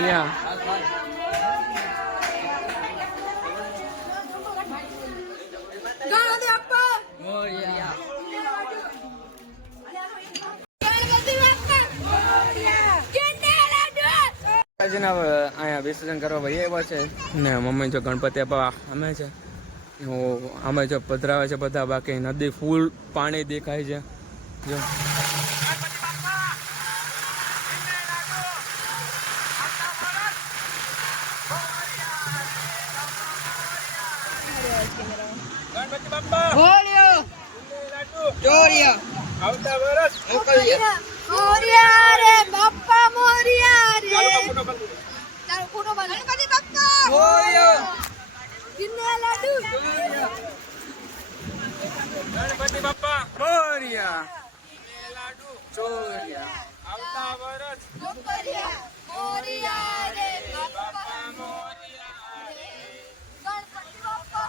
અહીંયા અહીંયા વિસર્જન કરવા ભાઈ આવ્યા છે. ને મમ્મી જો ગણપતિ બાપા અમે છે. અમે જો પધરાવે છે બધા બાકી નદી ફૂલ પાણી દેખાય છે. જો ગણપતિ બાપા મોરયો ચોરિયા આવતા વરસ મોરયા રે બાપ્પા મોરયા રે. તારો ફોટો બન ગણપતિ બાપ્પા મોરિયા. કિન્ના લાડુ. ગણપતિ બાપા. મોરિયા. લાડુ. ચોરિયા આવતા વરસ મોરયા મોરયા રે બાપ્પા મોરયા રે ગણપતિ બાપ્પા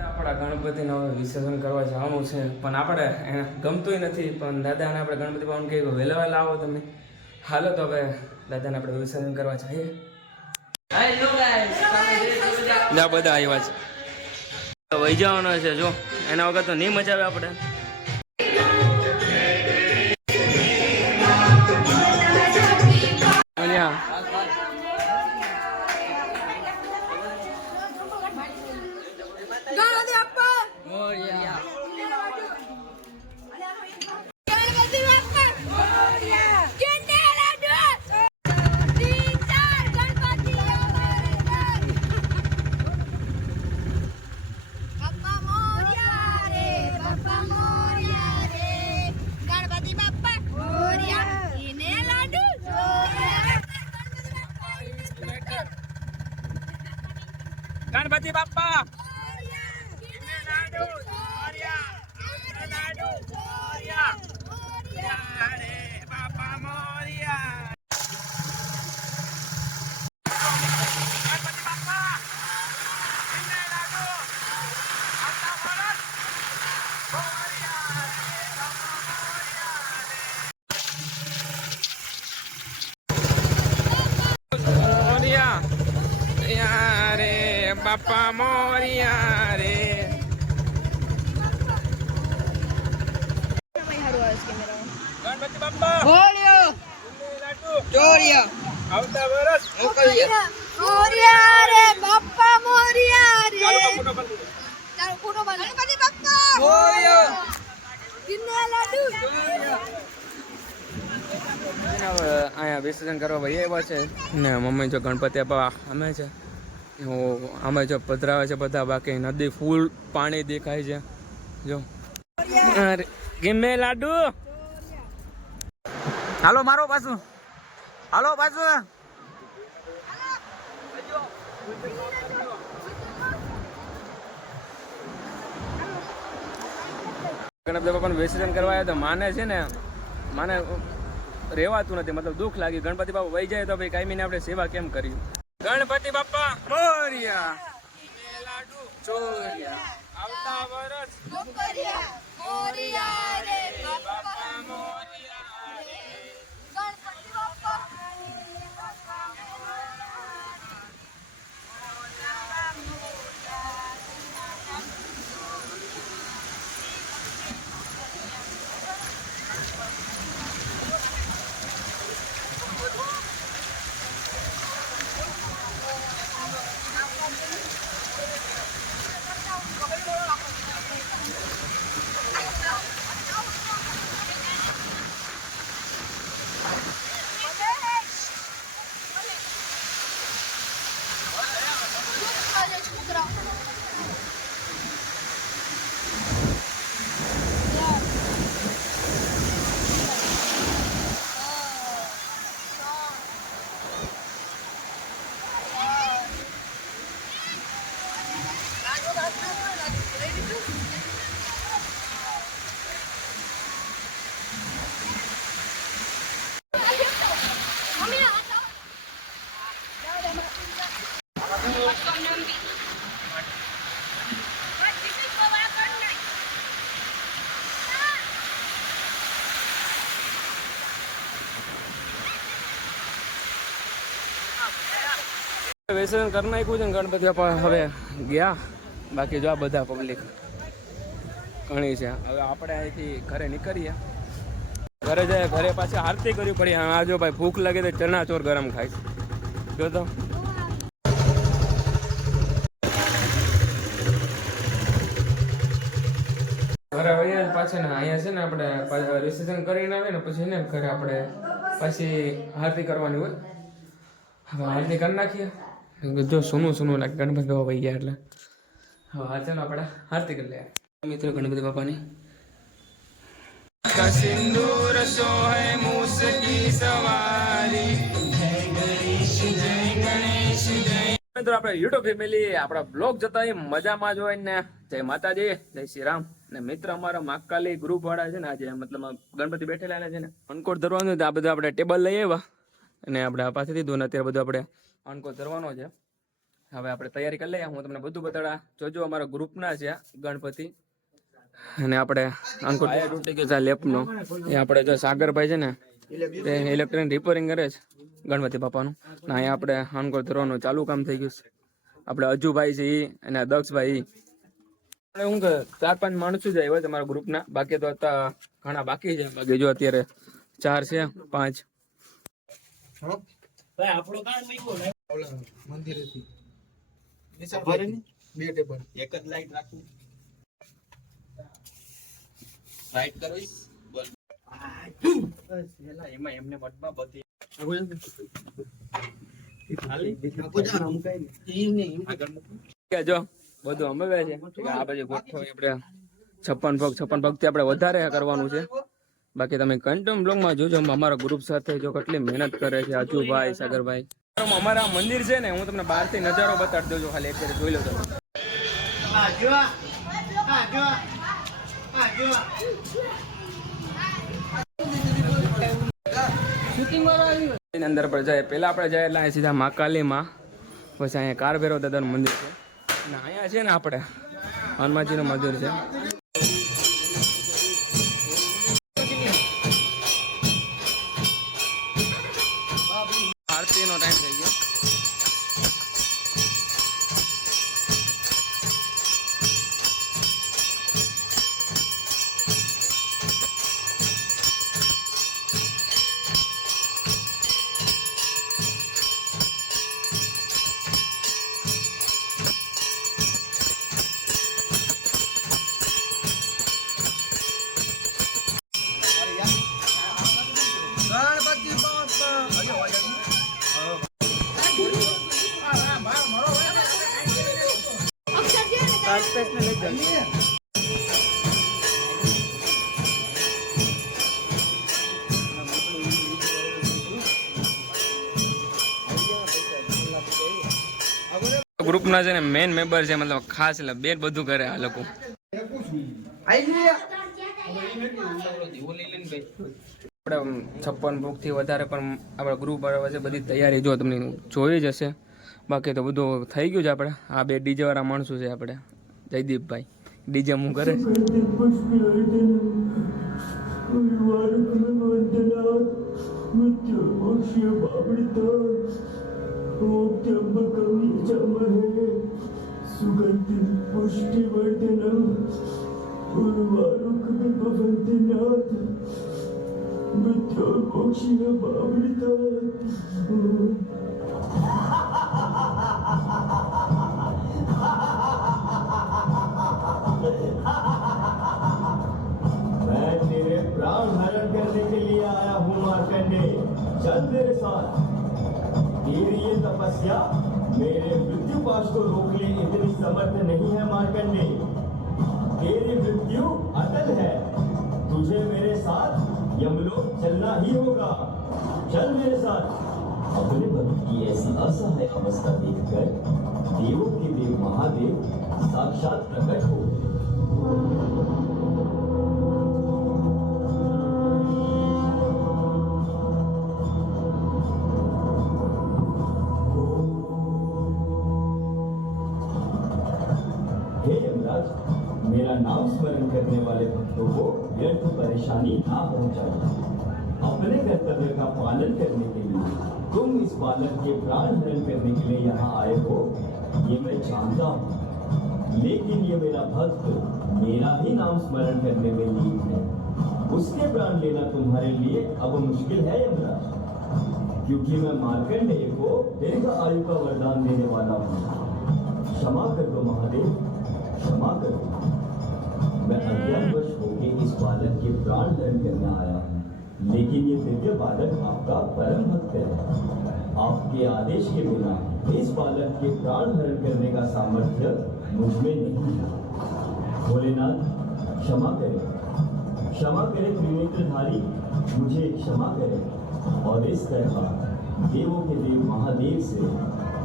આપણા ગણપતિનો હવે વિસર્જન કરવા જવાનું છે. પણ આપણે એને ગમતું નથી પણ દાદાને આપણે ગણપતિ બાપાને કહીએ કે વહેલા વહેલા આવો તમે. હાલો તો હવે દાદાને આપણે વિસર્જન કરવા જઈએ. જા બધા આવ્યા છે. વહી જવાનો છે જો. એના વગર તો નહીં મજા આવે આપણે. અહીંયા ચોર્યા. ગણપતિ બાપા ઈને લાડુ ચોર્યા. લાડુ ચોર્યા. મોરયા. બાપા મોરિયા મોરિયા યા રે બાપા મોરિયા રે. ગણપતિ બાપા. મોરયો ચોરિયા. આવતા વરસ મોરયા રે બાપ્પા મોરયા રે. તારો ફોટો બન ગણપતિ બાપ્પા મોરિયા. કિન્ના લાડુ. હવે અહીંયા વિસર્જન કરવા ભાઈ આવ્યા છે. ને મમ્મી જો ગણપતિ બાપા અમે છે. અમે જો પધરાવે છે બધા બાકી, નદી ફૂલ પાણી દેખાય છે. જો. ગમે લાડુ? હાલો, મારો પાછું. હાલો, પાછું. ગણપતિ બાપાનું વિસર્જન કરવા આવ્યા તો માને છે ને, માને રહેવાતું નથી. મતલબ દુઃખ લાગ્યું. ગણપતિ બાપા વહી જાય તો ભાઈ કાયમીને આપણે સેવા કેમ કરી ગણપતિ બાપા. મોરિયા. ચોરિયા. આવતા વરસ મોરયા. મોરયા રે બાપ્પા વિસર્જન કરી નાખ્યું છે ને ગણપતિ બાપા હવે ગયા. બાકી જો આ બધા પબ્લિક ઘણી છે. હવે આપણે અહીંથી ઘરે નીકળીએ. ઘરે જાય, ઘરે પાછી આરતી કરવી પડી. આ જો ભાઈ ભૂખ લાગે તો ચણાચોર ગરમ ખાય. જો તો. ઘરે અહીંયા પાછા ને અહીંયા છે ને આપણે રિસેશન કરીને આવે ને પછી ને ઘરે આપણે પાછી આરતી કરવાની હોય. હવે આરતી કરી નાખીએ. જો સુનું સોનું લાગે ગણપતિ બાપા ભાઈ ગયા એટલે. હવે હા ચાલો આપણે આરતી કરી લઈએ. મિત્રો ગણપતિ બાપાની. સિંદૂર સોહે મૂસકી સવારી. જય ગણેશ જય ગણેશ જય. મિત્રો આપણે યુટ્યુબ ફેમિલી આપણા બ્લોગ જતા એ મજામાં જ હોય ને. જય માતાજી જય શ્રી રામ. ને મિત્ર અમારા માકાલી ગ્રુપ વાળા છે ને આજે મતલબ ગણપતિ બેઠેલા છે ને અનકોટ ધરવાનું તો આ બધું આપણે ટેબલ લઈ આવ્યા. અને આપણે આ પાસેથી દોન અત્યારે બધું આપણે અનકોટ ધરવાનો છે. હવે આપણે તૈયારી કરી લઈએ. હું તમને બધું બતાડા. જોજો, અમારા ગ્રુપના છે ગણપતિ. અને આપણે અંકુર તૂટી ગયો છે લેપનો એ આપણે જો સાગરભાઈ છે ને તે ઇલેક્ટ્રિક રિપેરિંગ કરે છે ગણપતિ બાપાનું. ને અહીંયા આપણે અંકુર ધરવાનું ચાલુ કામ થઈ ગયું છે. આપણે અજુભાઈ છે એ અને દક્ષભાઈ આપણે કે, ચાર પાંચ માણસો જ આવ્યા તમારા ગ્રુપના. બાકી તો ઘણા બાકી છે. બાકી જો અત્યારે ચાર છે, પાંચ. મંદિરેથી. બે ટેબલ. એક જ લાઈટ રાખું. રાઈટ કરીશ બોલ. એમાં એમને મતમાં બધી. ખાલી આગળ મૂકું. જો બધું અમે છે આ બાજુ ગોઠવી આપણે છપ્પન ભોગ છપ્પન ભક્તિ આપણે વધારે કરવાનું છે. બાકી તમે કન્ટિન્યુ બ્લોગમાં જોજો અમારા ગ્રુપ સાથે જો કેટલી મહેનત કરે છે અજુભાઈ સાગરભાઈ. અમારા મંદિર છે ને, હું તમને બહારથી નજારો બતાડી દઉં છું ખાલી એક જોઈ લો તમે. અંદર પર જાય. પેલા આપણે જાય એટલે સીધા મહાકાલીમાં. પછી અહીંયા કાર ભૈરવ દાદાનું મંદિર છે. અને અહીંયા છે ને આપણે, હનુમાનજીનું મંદિર છે. ગ્રુપના છે ને મેન મેમ્બર છે, મતલબ ખાસ એટલે બેન બધું કરે આ લોકો. આપણે છપ્પનથી વધારે પણ આપણા ગ્રુપ બરાબર છે, બધી તૈયારી જો તમને જોઈ જ હશે. બાકી તો બધું થઈ ગયું છે આપણે. આ બે ડીજે વાળા માણસો છે આપણે. જયદીપભાઈ. ડીજે હું કરે. છે सुगंधि पुष्टिवर्धनम उर्वारुक भवन्तिनाथ मृत्योर्मोक्षिण भावृता मैं तेरे प्राण हरण करने के लिए आया हूँ मार्कंडे चल मेरे साथ तेरी ये तपस्या मेरे मृत्यु पाश को रोकने इतनी समर्थ नहीं है मार्कंडे तेरी मृत्यु अटल है तुझे मेरे साथ यमलोक चलना ही होगा चल मेरे साथ अपने भक्त की ऐसी असहाय अवस्था देखकर देवों के देव महादेव साक्षात प्रकट हो हे व्यर्थ परेशानी ना पहुंचाइए अपने कर्तव्य का पालन करने के लिए, तुम इस बालक के प्राण हरण करने के लिए यहाँ आए हो। ये मैं जानता हूँ। लेकिन ये मेरा भक्त मेरा ही नाम स्मरण करने में लीन है। उसके प्राण लेना तुम्हारे लिए अब मुश्किल है यमराज क्योंकि मैं मार्कंडेय को दीर्घ आयु का वरदान देने वाला हूँ। क्षमा कर दो महादेव, क्षमा कर दो। मैं बालक के प्राण हरण करने आया हूँ। लेकिन ये दिव्य बालक आपका परम भक्त है। आपके आदेश के बिना इस बालक के प्राण हरण करने का सामर्थ्य मुझमें नहीं है। भोलेनाथ, क्षमा करें। क्षमा करें त्रिनेत्रधारी, मुझे क्षमा करें। और इस तरह देवों के देव महादेव से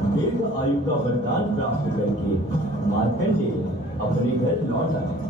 दीर्घ आयु का वरदान प्राप्त करके मार्कंडेय अपने घर लौट आए।